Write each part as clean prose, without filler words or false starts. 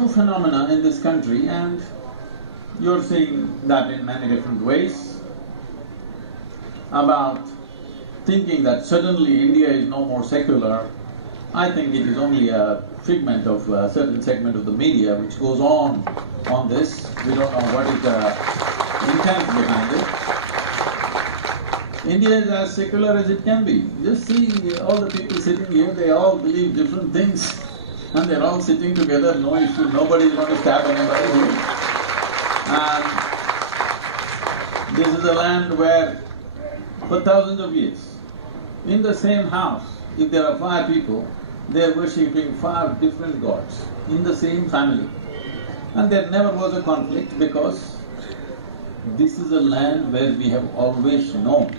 new phenomena in this country, and you're seeing that in many different ways, about thinking that suddenly India is no more secular. I think it is only a figment of a certain segment of the media which goes on this. We don't know what is the intent behind it. India is as secular as it can be. Just see all the people sitting here, they all believe different things and they're all sitting together, no issue, nobody is going to stab anybody here. And this is a land where for thousands of years, in the same house, if there are 5 people, they are worshipping 5 different gods in the same family. And there never was a conflict because this is a land where we have always known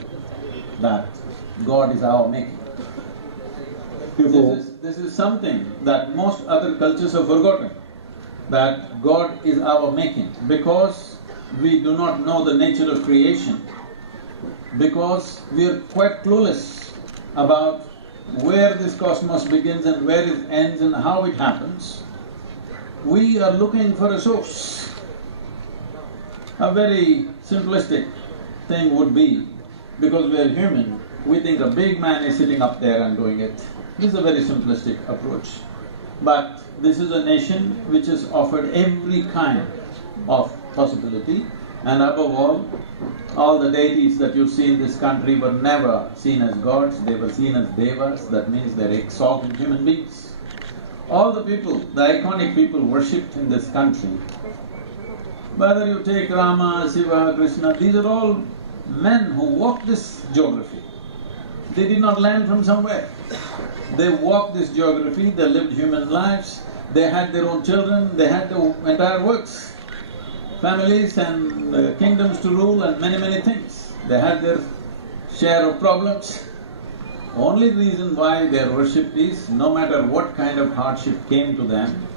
that God is our making. This is something that most other cultures have forgotten, that God is our making, because we do not know the nature of creation, because we are quite clueless about where this cosmos begins and where it ends and how it happens. We are looking for a source. A very simplistic thing would be, because we are human, we think a big man is sitting up there and doing it. This is a very simplistic approach. But this is a nation which has offered every kind of possibility, and above all the deities that you see in this country were never seen as gods, they were seen as devas, that means they're exalted human beings. All the people, the iconic people worshipped in this country, whether you take Rama, Shiva, Krishna, these are all men who walked this geography. They did not land from somewhere. They walked this geography, they lived human lives, they had their own children, they had the entire works, families and kingdoms to rule and many things. They had their share of problems. Only reason why their worship is, no matter what kind of hardship came to them,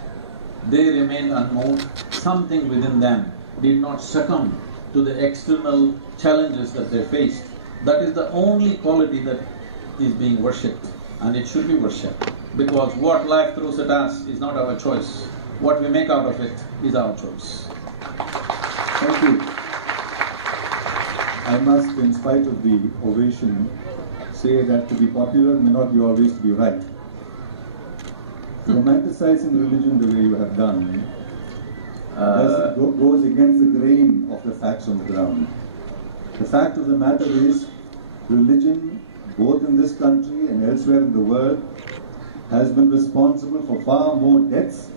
they remained unmoved. Something within them did not succumb to the external challenges that they faced. That is the only quality that is being worshipped, and it should be worshipped, because what life throws at us is not our choice. What we make out of it is our choice. Thank you. I must, in spite of the ovation, say that to be popular may not be always to be right. Romanticizing religion the way you have done goes against the grain of the facts on the ground. The fact of the matter is, religion, both in this country and elsewhere in the world, has been responsible for far more deaths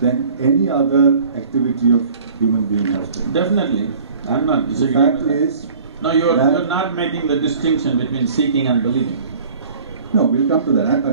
than any other activity of human being has been. Definitely, I'm not The fact is… No, you're not making the distinction between seeking and believing. No, we'll come to that.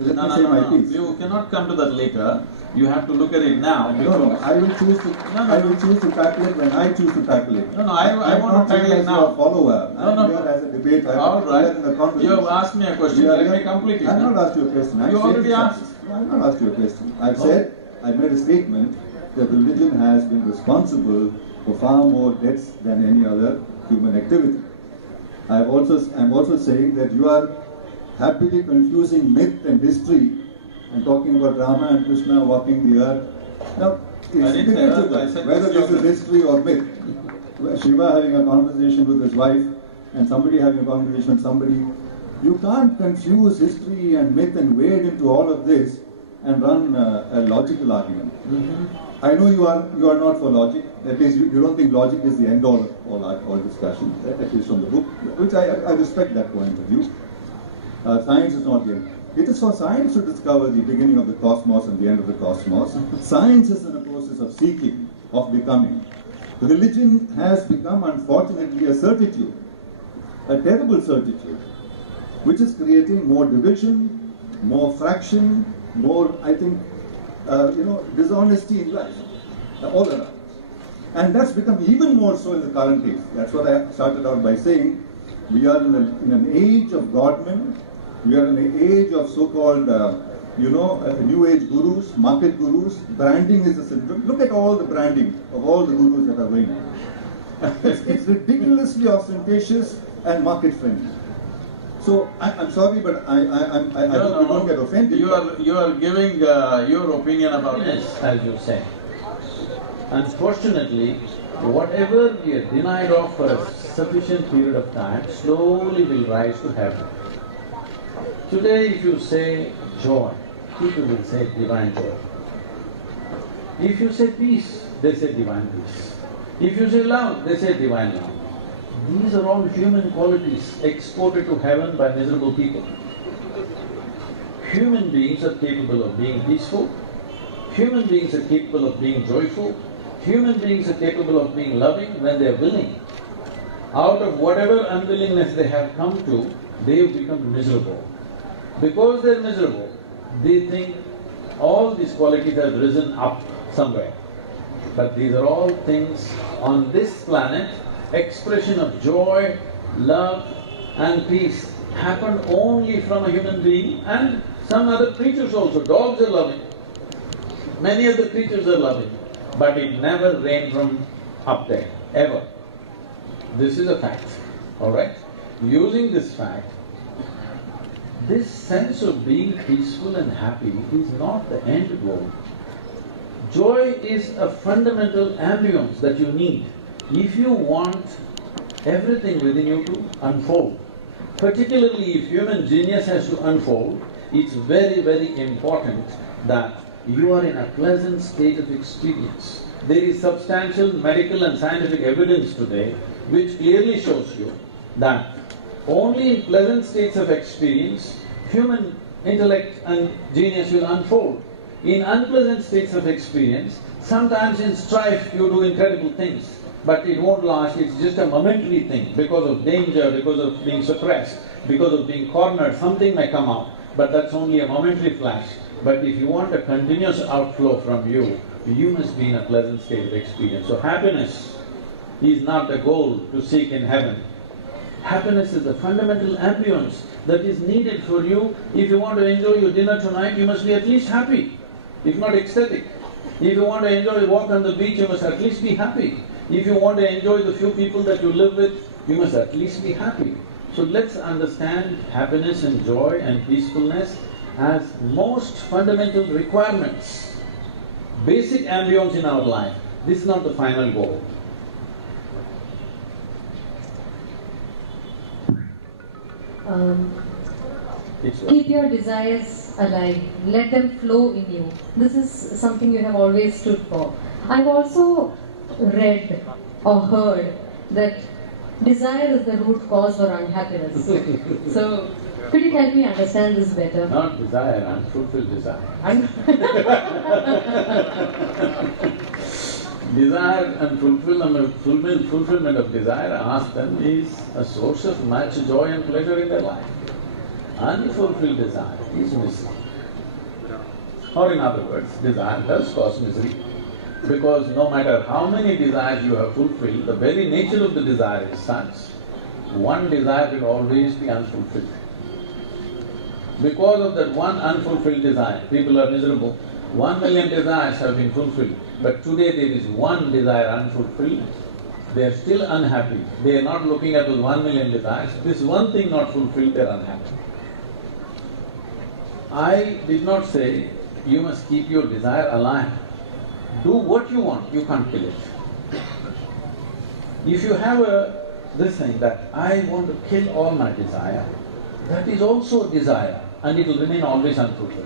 Let me say my piece. You cannot come to that later. You have to look at it now. No, I will choose to. I will choose to tackle it when I choose to tackle it. I want to tackle it now. I'm not follower. I'm here as a debate. All right. You have asked me a question. Let me complete it. I've not asked you a question. You already asked. I've not asked you a question. I've said, I made a statement that religion has been responsible for far more deaths than any other human activity. I'm also saying that you are happily confusing myth and history and talking about Rama and Krishna walking the earth. Now, it's debatable whether this is history or myth. Shiva having a conversation with his wife and somebody having a conversation with somebody. You can't confuse history and myth and wade into all of this and run a logical argument. I know you are not for logic. That is, you don't think logic is the end all of all discussion, at least from the book, which I respect that point of view. Science is not the end. It is for science to discover the beginning of the cosmos and the end of the cosmos. Science is in a process of seeking, of becoming. Religion has become, unfortunately, a certitude, a terrible certitude, which is creating more division, more fraction, more, I think, dishonesty in life, all around. And that's become even more so in the current age. That's what I started out by saying. We are in an age of godmen. We are in an age of so-called, new age gurus, market gurus. Branding is a syndrome. Look at all the branding of all the gurus that are going on. It's ridiculously ostentatious and market friendly. So I'm sorry, but I don't get authentic. You are giving your opinion about Yes, as you say. Unfortunately, whatever we are denied of for a sufficient period of time, slowly will rise to heaven. Today if you say joy, people will say divine joy. If you say peace, they say divine peace. If you say love, they say divine love. These are all human qualities exported to heaven by miserable people. Human beings are capable of being peaceful, human beings are capable of being joyful, human beings are capable of being loving when they are willing. Out of whatever unwillingness they have come to, they have become miserable. Because they're miserable, they think all these qualities have risen up somewhere. But these are all things on this planet, expression of joy, love and peace happen only from a human being and some other creatures also. Dogs are loving, many other creatures are loving, but it never rained from up there, ever. This is a fact, all right? Using this fact, this sense of being peaceful and happy is not the end goal. Joy is a fundamental ambience that you need if you want everything within you to unfold. Particularly if human genius has to unfold, it's very, very important that you are in a pleasant state of experience. There is substantial medical and scientific evidence today which clearly shows you that only in pleasant states of experience, human intellect and genius will unfold. In unpleasant states of experience, sometimes in strife you do incredible things, but it won't last, it's just a momentary thing. Because of danger, because of being suppressed, because of being cornered, something may come out, but that's only a momentary flash. But if you want a continuous outflow from you, you must be in a pleasant state of experience. So happiness is not the goal to seek in heaven. Happiness is the fundamental ambience that is needed for you. If you want to enjoy your dinner tonight, you must be at least happy, if not ecstatic. If you want to enjoy a walk on the beach, you must at least be happy. If you want to enjoy the few people that you live with, you must at least be happy. So let's understand happiness and joy and peacefulness as most fundamental requirements, basic ambience in our life. This is not the final goal. Keep your desires alive, let them flow in you. This is something you have always stood for. I've also read or heard that desire is the root cause for unhappiness. So, could you help me understand this better? Not desire, unfulfilled desire. Desire and fulfillment of desire, ask them, is a source of much joy and pleasure in their life. Unfulfilled desire is misery. Or in other words, desire does cause misery, because no matter how many desires you have fulfilled, the very nature of the desire is such, one desire will always be unfulfilled. Because of that one unfulfilled desire, people are miserable. 1 million desires have been fulfilled, but today there is one desire unfulfilled, they are still unhappy. They are not looking at those 1 million desires, this one thing not fulfilled, they are unhappy. I did not say you must keep your desire alive. Do what you want, you can't kill it. If you have this thing that I want to kill all my desire, that is also a desire and it will remain always unfulfilled.